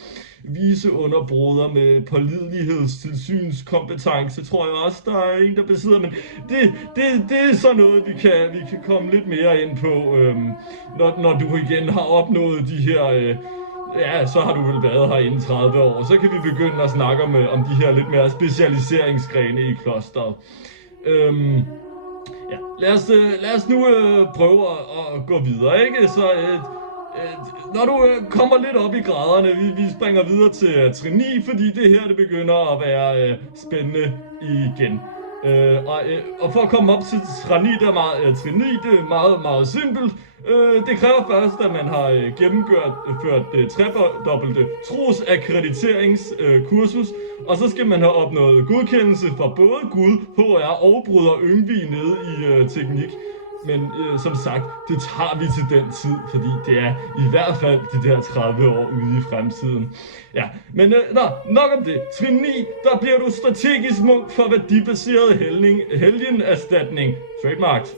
viceunderbroder med pålidelighedstilsynskompetence, tror jeg også, der er en, der besidder. Men det er sådan noget, vi kan komme lidt mere ind på, når du igen har opnået de her... Ja, så har du vel været herinde i 30 år, så kan vi begynde at snakke om de her lidt mere specialiseringsgrene i klosteret. Ja, lad os nu prøve at gå videre, ikke? Så når du kommer lidt op i graderne, vi springer videre til trin 9, fordi det her det begynder at være spændende igen. Og for at komme op til trin 9, det er meget, meget simpelt. Det kræver først, at man har gennemført tredobbelte trosakkredteringskursus, og så skal man have opnået godkendelse fra både Gud, HR og Bruder Yngvig nede i teknik. Men som sagt, det tager vi til den tid, fordi det er i hvert fald de der 30 år ude i fremtiden. Ja, men nok om det. Trin 9, der bliver du strategisk munk for værdibaseret helgenerstatning. Trademarked.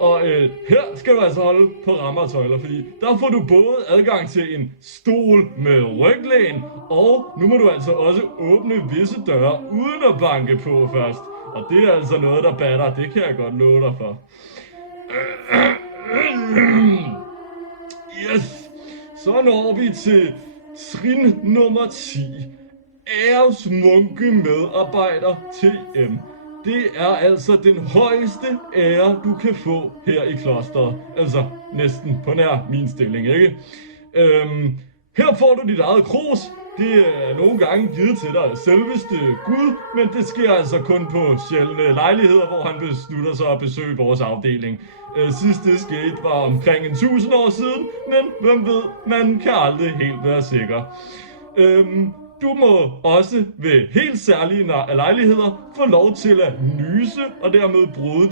Og her skal du altså holde på rammer og tøjler, fordi der får du både adgang til en stol med ryglæn, og nu må du altså også åbne visse døre uden at banke på først. Og det er altså noget, der batter, det kan jeg godt love dig for. Yes, så når vi til trin nummer 10. Æresmunke medarbejder TM. Det er altså den højeste ære, du kan få her i klosteret. Altså næsten på nær min stilling, ikke? Her får du dit eget krus. Det er nogle gange givet til dig selveste Gud, men det sker altså kun på sjældne lejligheder, hvor han beslutter sig at besøge vores afdeling. Sidst det skete var omkring 1000 år siden, men hvem ved, man kan aldrig helt være sikker. Du må også ved helt særlige lejligheder få lov til at nyse og dermed bryde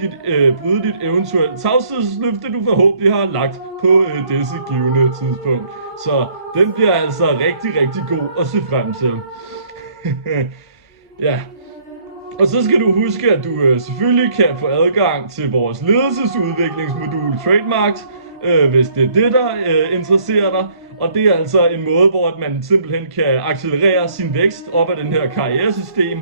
dit eventuelt tavshedsløfte, du forhåbentlig har lagt på disse givne tidspunkt. Så den bliver altså rigtig, rigtig god at se frem til. Ja. Og så skal du huske, at du selvfølgelig kan få adgang til vores ledelsesudviklingsmodul Trademarks, hvis det er det, der interesserer dig. Og det er altså en måde, hvor man simpelthen kan accelerere sin vækst op ad den her karrieresystem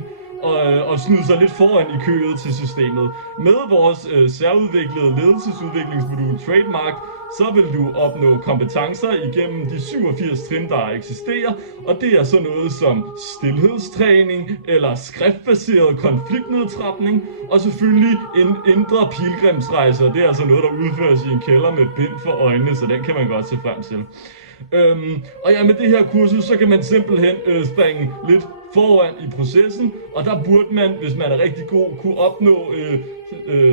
og snyde sig lidt foran i køet til systemet. Med vores særudviklede ledelsesudviklingsmodul Trademark, så vil du opnå kompetencer igennem de 87 trin, der eksisterer, og det er sådan noget som stilhedstræning eller skriftbaseret konfliktnedtrapning, og selvfølgelig en indre pilgrimsrejse, og det er altså noget, der udføres i en kælder med bind for øjnene, så den kan man godt se frem til. Og ja, med det her kursus, så kan man simpelthen springe lidt foran i processen, og der burde man, hvis man er rigtig god, kunne opnå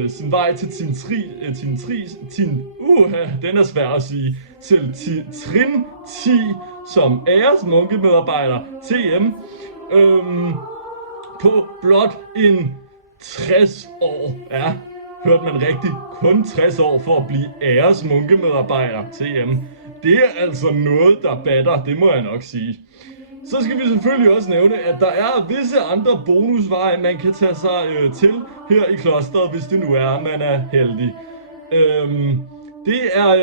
sin vej til den er svær at sige, til trin 10 som æresmunkemedarbejder, TM, på blot en 60 år. Ja, hørte man rigtigt, kun 60 år for at blive æresmunkemedarbejder, TM. Det er altså noget, der batter, det må jeg nok sige. Så skal vi selvfølgelig også nævne, at der er visse andre bonusveje, man kan tage sig til her i klosteret, hvis det nu er, man er heldig. Det er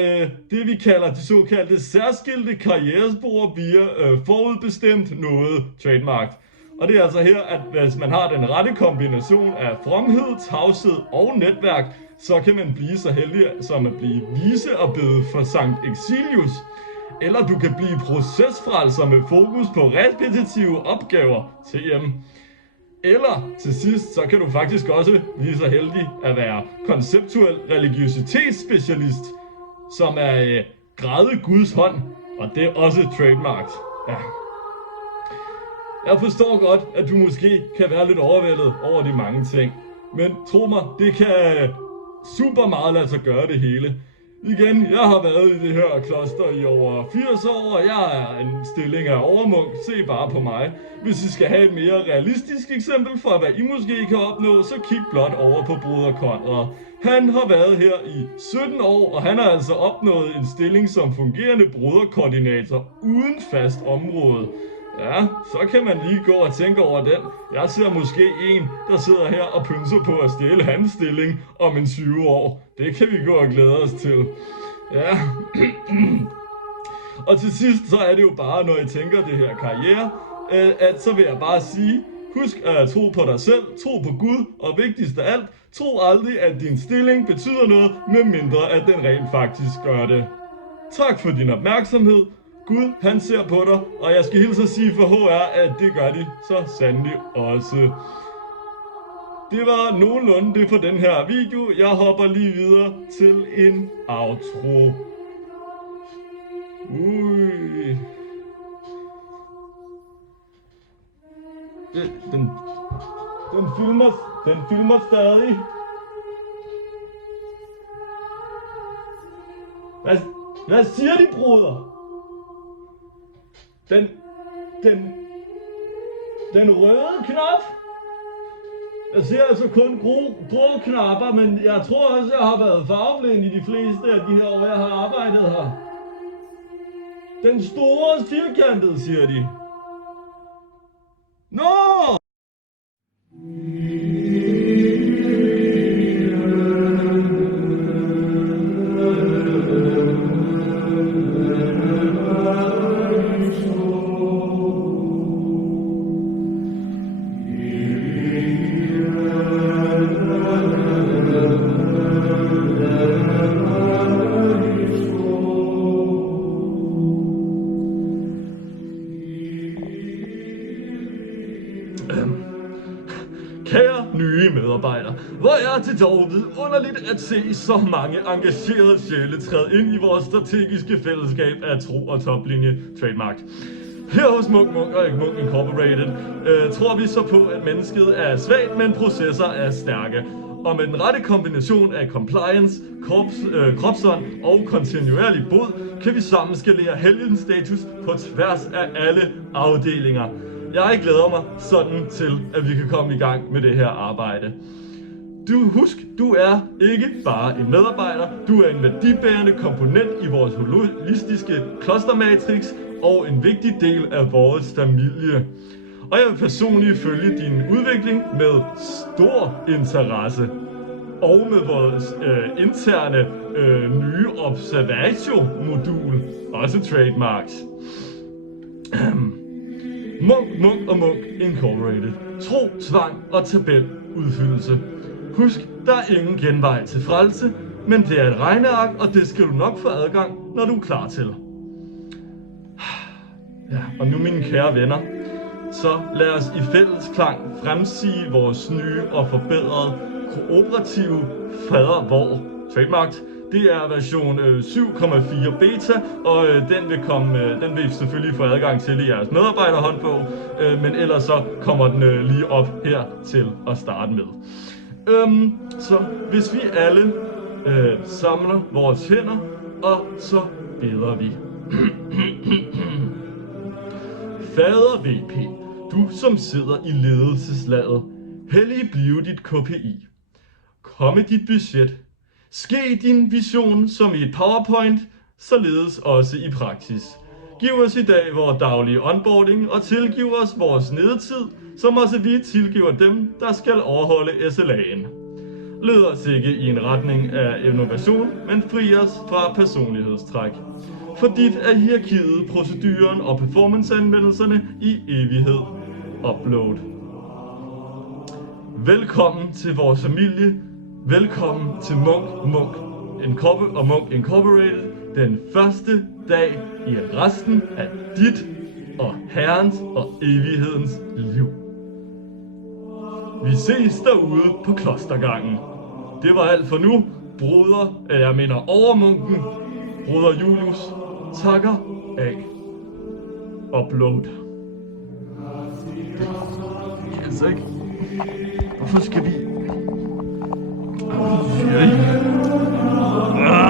det, vi kalder de såkaldte særskilte karrierespor via forudbestemt noget trademark. Og det er altså her, at hvis man har den rette kombination af fromhed, tavshed og netværk, så kan man blive så heldig som at blive viceabbed for Sankt Exilius. Eller du kan blive procesfrelser med fokus på repetitive opgaver, TM. Eller til sidst, så kan du faktisk også blive så heldig at være konceptuel religiøsitetsspecialist, som er græde Guds hånd, og det er også trademarked. Ja. Jeg forstår godt, at du måske kan være lidt overvældet over de mange ting, men tro mig, det kan super meget lade sig gøre det hele. Igen, jeg har været i det her kloster i over 80 år, og jeg er en stilling af overmunk. Se bare på mig. Hvis I skal have et mere realistisk eksempel for, hvad I måske kan opnå, så kig blot over på Broder Konrad. Han har været her i 17 år, og han har altså opnået en stilling som fungerende broderkoordinator uden fast område. Ja, så kan man lige gå og tænke over den. Jeg ser måske en, der sidder her og pynser på at stjæle hans stilling om en 20 år. Det kan vi gå og glæde os til. Ja. Og til sidst, så er det jo bare, når I tænker det her karriere, at så vil jeg bare sige, husk at tro på dig selv, tro på Gud, og vigtigst af alt, tro aldrig, at din stilling betyder noget, medmindre at den rent faktisk gør det. Tak for din opmærksomhed. Gud, han ser på dig, og jeg skal hilse at sige for HR, at det gør de så sandelig også. Det var nogenlunde det for den her video. Jeg hopper lige videre til en outro. Den filmer stadig. Hvad siger de, broder? Den røde knap? Jeg ser altså kun grå knapper, men jeg tror også, jeg har været farveblind i de fleste af de her år, jeg har arbejdet her. Den store firkantede, siger de. Nå! Kære nye medarbejdere, hvor er det dog vidunderligt at se så mange engagerede sjæle træde ind i vores strategiske fællesskab af tro og toplinje trademark. Her hos Munk og Munk Incorporated tror vi så på, at mennesket er svagt, men processer er stærke. Og med den rette kombination af compliance, kropsånd og kontinuerlig bod, kan vi sammen skalere helgenstatus på tværs af alle afdelinger. Jeg glæder mig sådan til, at vi kan komme i gang med det her arbejde. Du er ikke bare en medarbejder, du er en værdibærende komponent i vores holistiske klostermatrix og en vigtig del af vores familie. og jeg vil personligt følge din udvikling med stor interesse. Og med vores interne nye Observatio-modul, også trademarks. Munk og Munk Incorporated. Tro, tvang og tabeludfyldelse. Husk, der er ingen genvej til frelse, men det er et regneark, og det skal du nok få adgang, når du er klar til. Ja, og nu mine kære venner, så lad os i fælles klang fremsige vores nye og forbedrede kooperative fadervor trademark. Det er version 7,4 beta, og den vil selvfølgelig få adgang til i jeres medarbejderhåndbog, men ellers så kommer den lige op her til at starte med. Så hvis vi alle samler vores hænder, og så beder vi. Fader VP, du som sidder i ledelseslaget, hellig blive dit KPI. Komme dit budget. Ske din vision som i et PowerPoint, således også i praksis. Giv os i dag vores daglige onboarding og tilgiv os vores nedetid, som også vi tilgiver dem, der skal overholde SLA'en. Led os ikke i en retning af innovation, men fri os fra personlighedstræk. For dit er hierarkiet, proceduren og performanceanvendelserne i evighed. Upload. Velkommen til vores familie. Velkommen til Munk Incorporated. Den første dag i resten af dit og Herrens og evighedens liv. Vi ses derude på klostergangen. Det var alt for nu. Overmunken. Broder Julius takker af. Upload. Altså ikke. Hvorfor skal vi... Yes.